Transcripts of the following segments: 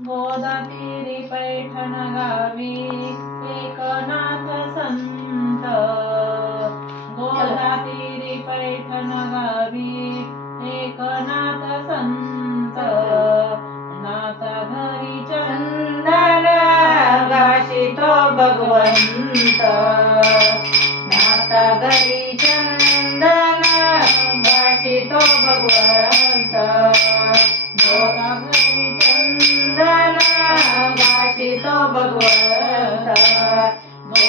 गोदातीरी पैठण गावी एकनाथ संत. गोदातीरी पैठण गावी एकनाथ संत. नाता घरी चंदन गाशितो भगवंत. नाता घरी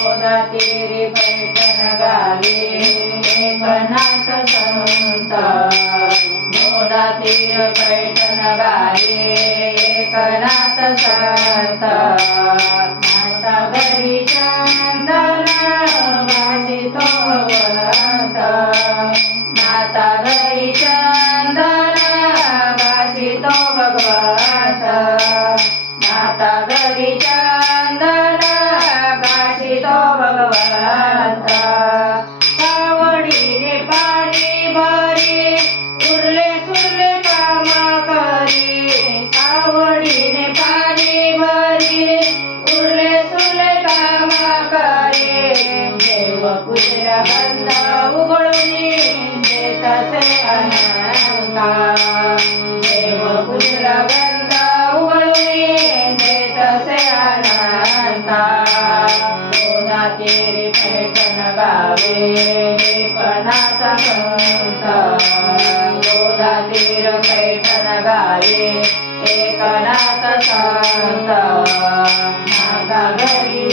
शोधा तेरी पैठण गावे एकनाथ संत. शोधा तीर पैठण गावे एकनाथ संत. माता घरी चंदन वासितो भगवंत माता घरी देव बंद उघडून देतसे अनंता. देव बंद उघडून तसे अनंता. गोदा तेरे पैठण गावे एकनाथ संत. गोदा तीर पैठण गावे एकनाथ संत. माता घरी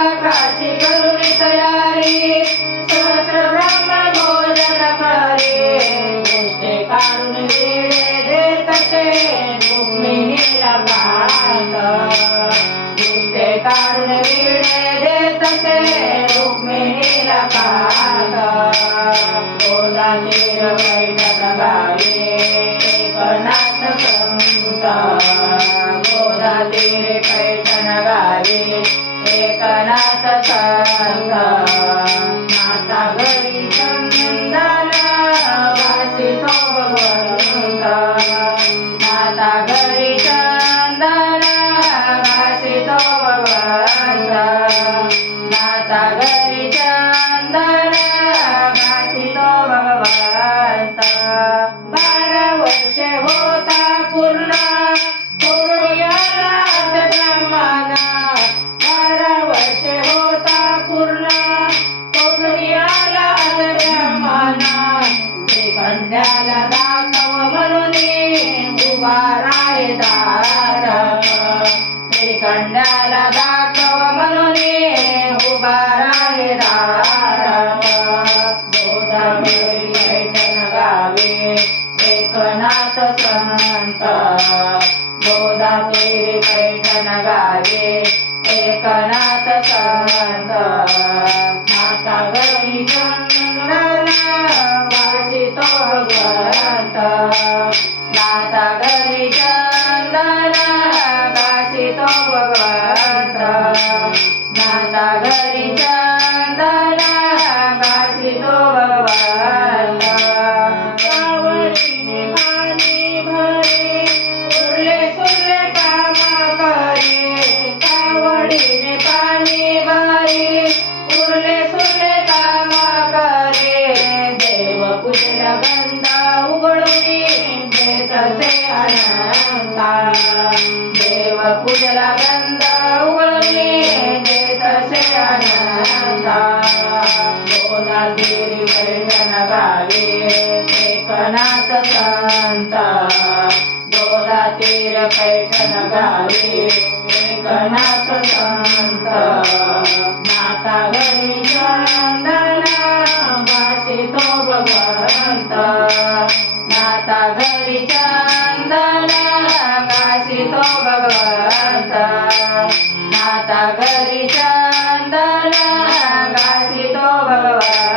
स्वयंपाकाची करुणी तयारी सहस्र ब्राह्मण भोजन करी. दृष्टे काढून वेळे देत ते रुक्मिणीला भात दृष्टे काढून वेळे देत ते रुक्मिणीला भात गोदा तीर एकनाथ संत माता घरी चंदन म्हणून उभा दाखव म्हणून उभा राहे गोदावरी पैठण गावे एकनाथ संत. गोदा पैठण गावे एकनाथ संत. माता घरी चंदन वासितो भगवंत. माता दिला बंद उघडून तसे अनंता. देव पूजला बंद तसे अनंता. दोना देरी वर्णन दोना तीर पैठण गावे एकनाथ संत. नाता घरी तो भगवान. म्हणता नाता घरी चंदना काशी तो भगवंता. माता घरी चंदना काशी तो भगवंता.